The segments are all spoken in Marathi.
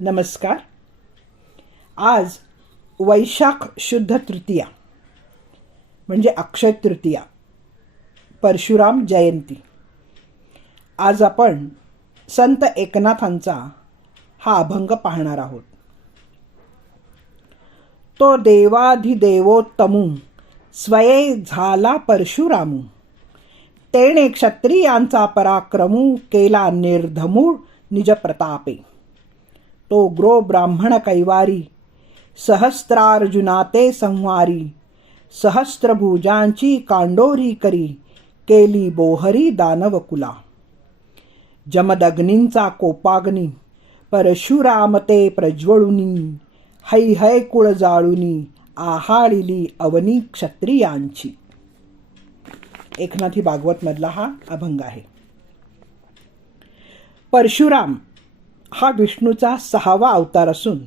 नमस्कार. आज वैशाख शुद्ध तृतीया म्हणजे अक्षय तृतीया परशुराम जयंती. आज आपण संत एकनाथांचा हा अभंग पाहणार आहोत. तो देवाधिदेवोत्तमू स्वये झाला परशुरामू. तेणे क्षत्रियांचा पराक्रमू केला निर्धमूळ निज प्रतापे तो ग्रो ब्राह्मण कैवारी सहस्त्रार्जुनाते संवारी सहस्त्रभुजांची कांडोरी करी केली बोहरी दानवकुला. जमदग्नींचा कोपाग्नी परशुरामते प्रज्वळुनी है है कुळ जाळुनी आहाळिली अवनी क्षत्रियांची. एकनाथी भागवतमधला हा अभंग आहे. परशुराम हा विष्णूचा सहावा अवतार असून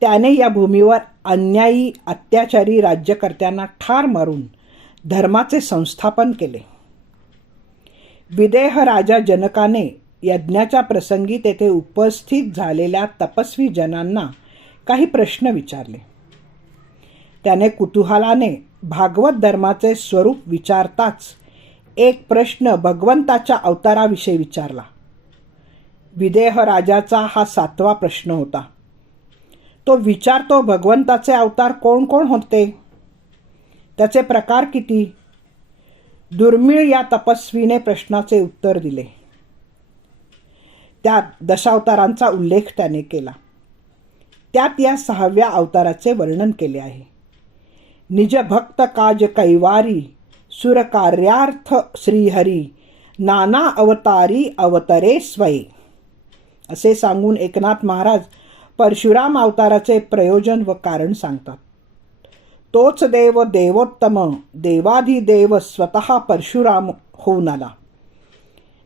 त्याने या भूमीवर अन्यायी अत्याचारी राज्यकर्त्यांना ठार मारून धर्माचे संस्थापन केले. विदेह राजा जनकाने यज्ञाच्या प्रसंगी तेथे उपस्थित झालेल्या तपस्वी जनांना काही प्रश्न विचारले. त्याने कुतूहलाने भागवत धर्माचे स्वरूप विचारताच एक प्रश्न भगवंताच्या अवताराविषयी विचारला. विदेह राजाचा हा सातवा प्रश्न होता. तो विचारतो भगवंताचे अवतार कोण कोण होते? त्याचे प्रकार किती? दुर्मिळ या तपस्वीने प्रश्नाचे उत्तर दिले. त्यात दशावतारांचा उल्लेख त्याने केला. त्यात या सहाव्या अवताराचे वर्णन केले आहे. निज भक्त काज कैवारी सुरकार्यार्थ श्रीहरी नाना अवतारी अवतरे स्वये. असे सांगून एकनाथ महाराज परशुराम अवताराचे प्रयोजन व कारण सांगतात. तोच देव देवोत्तम देवाधिदेव स्वतः परशुराम होऊन आला.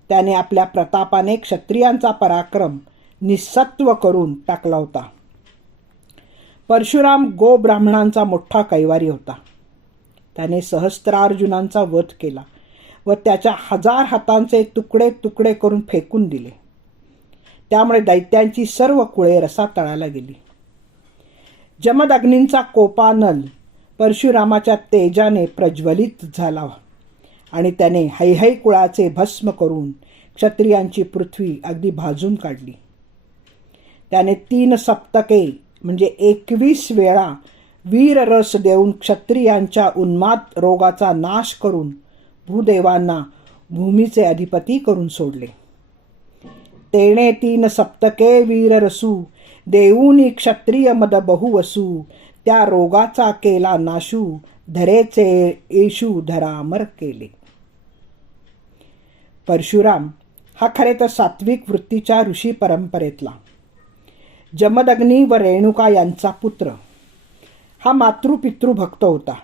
त्याने आपल्या प्रतापाने क्षत्रियांचा पराक्रम निसत्व करून टाकला होता. परशुराम गो ब्राह्मणांचा मोठा कैवारी होता. त्याने सहस्त्रार्जुनांचा वध केला व त्याच्या हजार हातांचे तुकडे तुकडे करून फेकून दिले. त्यामुळे दैत्यांची सर्व कुळे रसा तळाला गेली. जमदग्नींचा कोपानल परशुरामाच्या तेजाने प्रज्वलित झाला आणि त्याने हैहै कुळाचे भस्म करून क्षत्रियांची पृथ्वी अगदी भाजून काढली. त्याने तीन सप्तके म्हणजे एकवीस वेळा वीररस देऊन क्षत्रियांच्या उन्माद रोगाचा नाश करून भूदेवांना भूमीचे अधिपती करून सोडले. तेणे तीन सप्तके वीर रसू देऊनी क्षत्रिय मद बहुवसू. त्या रोगाचा केला नाशू. धरेचे येशू धरामर केले. परशुराम हा खरे तर सात्विक वृत्तीच्या ऋषी परंपरेतला. जमदग्नी व रेणुका यांचा पुत्र. हा मातृपितृ भक्त होता.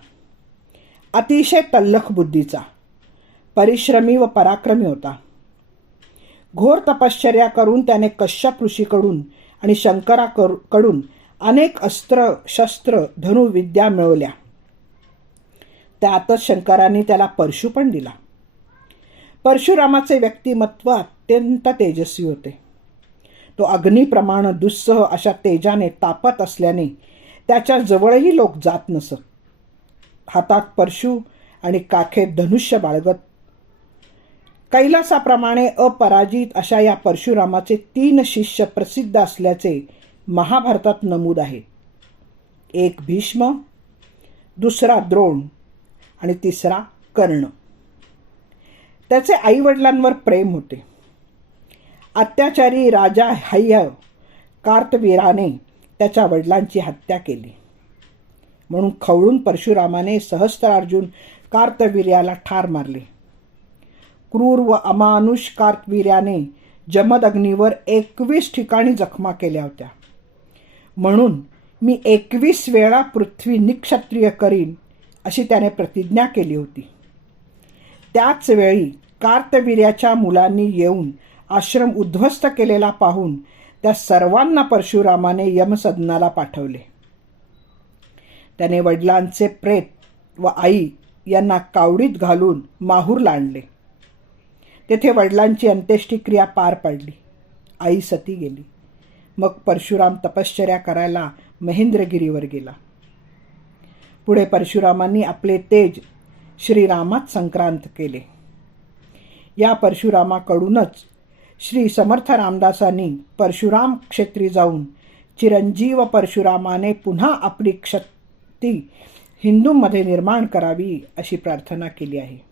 अतिशय तल्लख बुद्धीचा. परिश्रमी व पराक्रमी होता. घोर तपश्चर्या करून त्याने कश्यप ऋषीकडून आणि शंकराकडून अनेक अस्त्र शस्त्र धनुविद्या मिळवल्या. त्यातच शंकरांनी त्याला परशु पण दिला. परशुरामाचे व्यक्तिमत्व अत्यंत तेजस्वी होते. तो अग्निप्रमाण दुस्सह अशा तेजाने तापत असल्याने त्याच्या जवळही लोक जात नसत. हातात परशु आणि काखेत धनुष्य बाळगत कैलासाप्रमाणे अपराजित अशा या परशुरामाचे तीन शिष्य प्रसिद्ध असल्याचे महाभारतात नमूद आहे. एक भीष्म दुसरा द्रोण आणि तिसरा कर्ण. त्याचे आईवडिलांवर प्रेम होते. अत्याचारी राजा हय्य कार्तवीराने त्याच्या वडिलांची हत्या केली. म्हणून खवळून परशुरामाने सहस्त्रार्जुन कार्तवीर्याला ठार मारले. क्रूर व अमानुष कार्तवीर्याने जमदग्नीवर एकवीस ठिकाणी जखमा केल्या होत्या. म्हणून मी एकवीस वेळा पृथ्वी निक्षत्रिय करीन अशी त्याने प्रतिज्ञा केली होती. त्याचवेळी कार्तवीर्याच्या मुलांनी येऊन आश्रम उद्ध्वस्त केलेला पाहून त्या सर्वांना परशुरामाने यमसदनाला पाठवले. त्याने वडिलांचे प्रेत व आई यांना कावडीत घालून माहूरला आणले तेथे वडिलांची अंत्येष्टिक्रिया पार पडली. आई सती गेली. मग परशुराम तपश्चर्या करायला महेंद्रगिरीवर गेला. पुढे परशुरामांनी आपले तेज श्रीरामात संक्रांत केले. या परशुरामाकडूनच श्री समर्थ रामदासांनी परशुराम क्षेत्री जाऊन चिरंजीव परशुरामाने पुन्हा आपली शक्ती हिंदूंमध्ये निर्माण करावी अशी प्रार्थना केली आहे.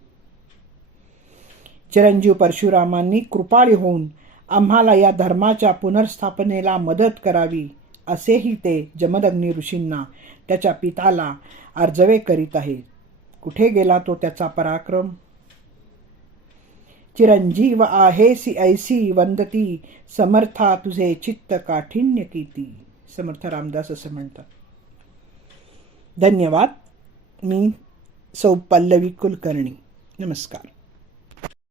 चिरंजीव परशुरामांनी कृपाळी होऊन आम्हाला या धर्माच्या पुनर्स्थापनेला मदत करावी असेही ते जमदग्नी ऋषींना त्याच्या पिताला अर्जवे करीत आहेत. कुठे गेला तो त्याचा पराक्रम? चिरंजीव आहेसी ऐसी वंदती समर्था तुझे चित्त काठिण्य किती समर्थ रामदास असं म्हणतात. धन्यवाद. मी सौ पल्लवी कुलकर्णी. नमस्कार.